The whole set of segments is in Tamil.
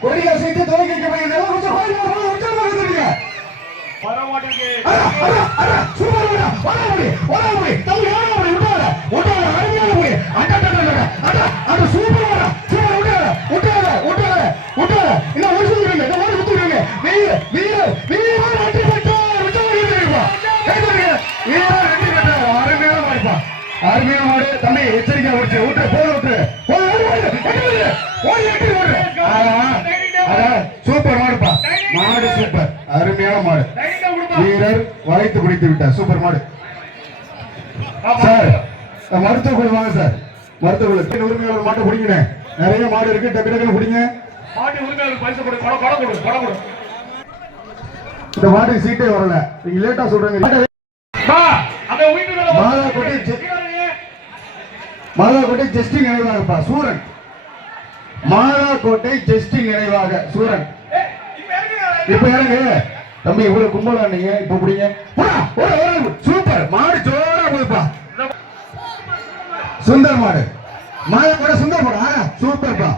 கொடியை செய்து துவக்கிக்கப்படுகிறது கொஞ்சம் வந்துருங்க வர மாட்டேங்குது சூப்பர் வர முடி தம்பி யாரோ முடி விட்டாத அருமையான முடி அட சூப்பர் வர சூப்பர் விட்டாத இன்னும் ஒரு சொல்லுங்க இந்த மாதிரி விட்டுருங்க வீர வெற்றி பெற்றார் அருமையான மாடு தம்பி எச்சரிக்கை விட்டு சூப்பர் மாடுப்பா மாடு சூப்பர் அருமையான மாடு வீரர் வளைத்து பிடித்து விட்டார் சூப்பர் மாடு சார் மருத்துவ குழு வாங்க சார் மருத்துவ குழு உரிமையாளர் மாட்டை பிடிங்க நிறைய மாடு இருக்கு டக்கு டக்குன்னு பிடிங்க இந்த மாட்டுக்கு சீட்டே வரல நீங்க லேட்டா சொல்றீங்க மாதாக்கோட்டை ஜஸ்டின் நினைவாகப்பா சூரன் மாதாக்கோட்டை ஜஸ்டின் நினைவாக சூரன் இப்ப இறங்கு தம்பி இவ்வளவு கும்பலா நீங்க இப்ப பிடிங்க சூப்பர் மாடு ஜோரா போதுப்பா சுந்தர் மாடு மாதாக்கோட்டை சுந்தர் மாடு சூப்பர்ப்பா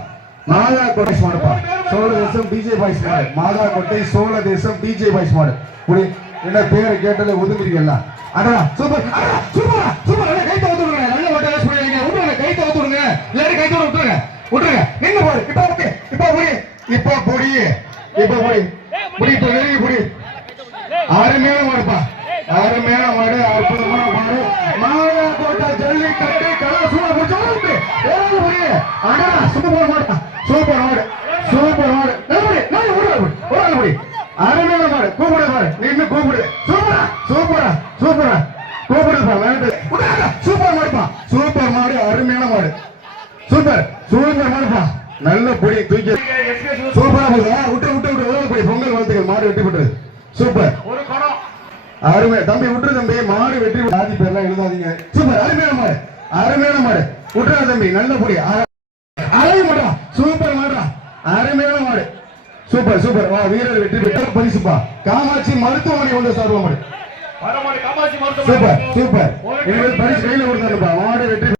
மாதாக்கோட்டை மாடுப்பா சோழ தேசம் டிஜே பாய்ஸ் மாடு மாதாக்கோட்டை சோழ தேசம் டிஜே பாய்ஸ் மாடு புடி என்ன பேரை கேட்டதை ஒதுங்குறீங்களா அடா சூப்பர் சூப்பர் கை தவுத்துடுங்க நல்ல ஓட்ட சொல்றீங்க விட்டுருங்க கை தவுத்துடுங்க எல்லாரும் கை தவுத்து விட்டுருங்க நின்னு போடு இப்ப பொடி அருமையான மாடுப்பா அருமையான மாடு அற்புதமான மாடு மாதாக்கோட்டை ஜல்லிக்கட்டு கலாசூர முடிச்சு அடா சூப்பர் மாடு அருமையான மாடு கூப்பிடு மாடு நின்னு கூப்பிடு சூப்பரா கூப்பிடுப்பா சூப்பர் மாடுப்பா சூப்பர் மாடு அருமையான மாடு சூப்பர் மாடுப்பா நல்ல பொடி தூக்கி சூப்பரா விட்டு பொடி பொங்கல் வாழ்த்துக்கள் மாடு வெற்றி பெற்றது சூப்பர் அருமை தம்பி விட்டுரு தம்பி மாடு வெற்றி ஆதி பேர்லாம் எழுதாதீங்க சூப்பர் அருமையான மாடு விட்டுறா தம்பி நல்ல பொடி அழகு மாடுறா சூப்பர் மாடுறா அருமையான மாடு சூப்பர் வா வீரர் வெற்றி பெற்ற பரிசுப்பா காமாட்சி மருத்துவமனை உள்ள சார்பா மாடு சூப்பர் பரிசு கையில கொடுத்தாருப்பா மாடு வெற்றி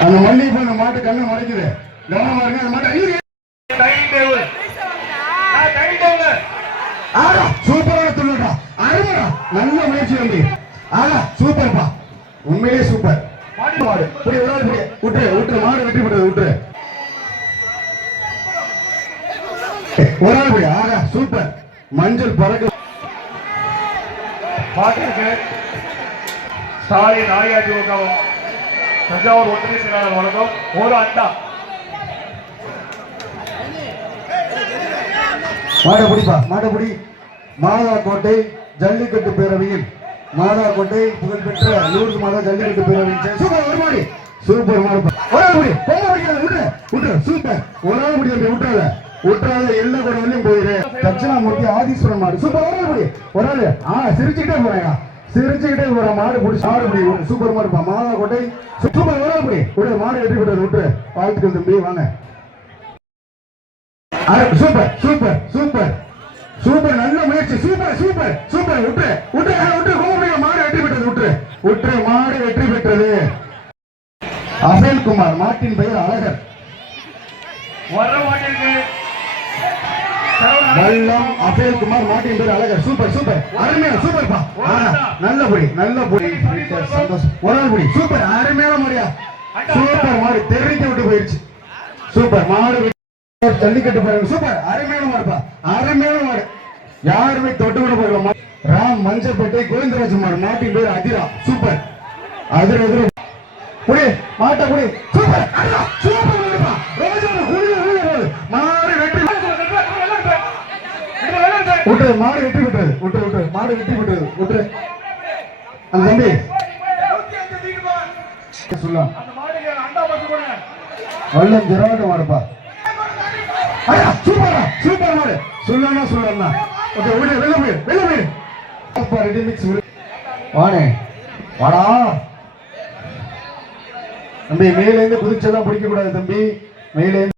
அந்த மல்லிகை அந்த மாட்டு கண்ணு மறைக்குது கவனமா இருங்க அந்த மாட்டு சூப்பரான துள்ளா அருமையா நல்ல முயற்சி தம்பி சூப்பர்ப்பா உண்மையிலே சூப்பர் மாடு விட்டுரு மாடு வெற்றி பெற்றது விட்டுரு ஒரு ஆள் சூப்பர் மஞ்சள் பறக்க பாட்டிற்கு ஸ்டாலின் அஇஅதிமுகவும் தஞ்சாவூர் ஒன்றிய செயலாளர் வழங்கும் ஒரு அண்டா மாடபுடி மாதாக்கோட்டை ஜல்லிக்கட்டு பேரவையில் மாதாக்கோட்டை புகழ்பெற்ற லூர்து மாதா ஜல்லிக்கட்டு பேரவையின் சூப்பர் மாடு சூப்பர் ஒரு ஆள் முடியாது விட்டுறாத எல்லா கூட போயிரு தட்சிணாமூர்த்தி ஆதீஸ்வரன் மாடு சூப்பர் ஒரு ஆள் சிரிச்சுக்கிட்டே போற மாடு பிடிச்சி மாடு பிடி சூப்பர் மாடுப்பா மாதாக்கோட்டை சூப்பர் ஒரு மாடு வெற்றி பெற்றது விட்டு வாழ்த்துக்கள் தம்பி வாங்க சூப்பர் நல்ல முயற்சி சூப்பர் விட்டு மாடு வெற்றி பெற்றது விட்டு மாடு வெற்றி பெற்றது அசேல்குமார் மாட்டின் பெயர் அழகர் வல்லம் அபேல்குமார் மாட்டின் பேர் அழகர் சூப்பர் அருமையா சூப்பர்ப்பா நல்ல பொடி சந்தோஷம் ஒரு பொடி சூப்பர் அருமையான மாடியா சூப்பர் மாடு தெரிவிக்க விட்டு போயிடுச்சு சூப்பர் மாடு ஜல்லிக்கட்டு பாருங்க சூப்பர் அருமையான மாடு யாருமே தொட்டு விட போகல ராம் மஞ்சப்பேட்டை கோவிந்தராஜ் மாடு மாட்டின் பேர் அதிரா சூப்பர் அதிர புடி மாட்ட புடி சூப்பர் மாடு வெற்றி மாடு வெற்றி பெற்றது மாடு வெற்றி பெற்றது அந்த தம்பி சொல்லலாம் வல்லம் ஜெராடு மாடுப்பா சூப்பர் மாடு சொல்லலாம் ஓகே வெளில போய் ரெடி மிக்ஸ் வாடா தம்பி மேல இருந்து குதிச்செல்லாம் பிடிக்க கூடாது தம்பி மேல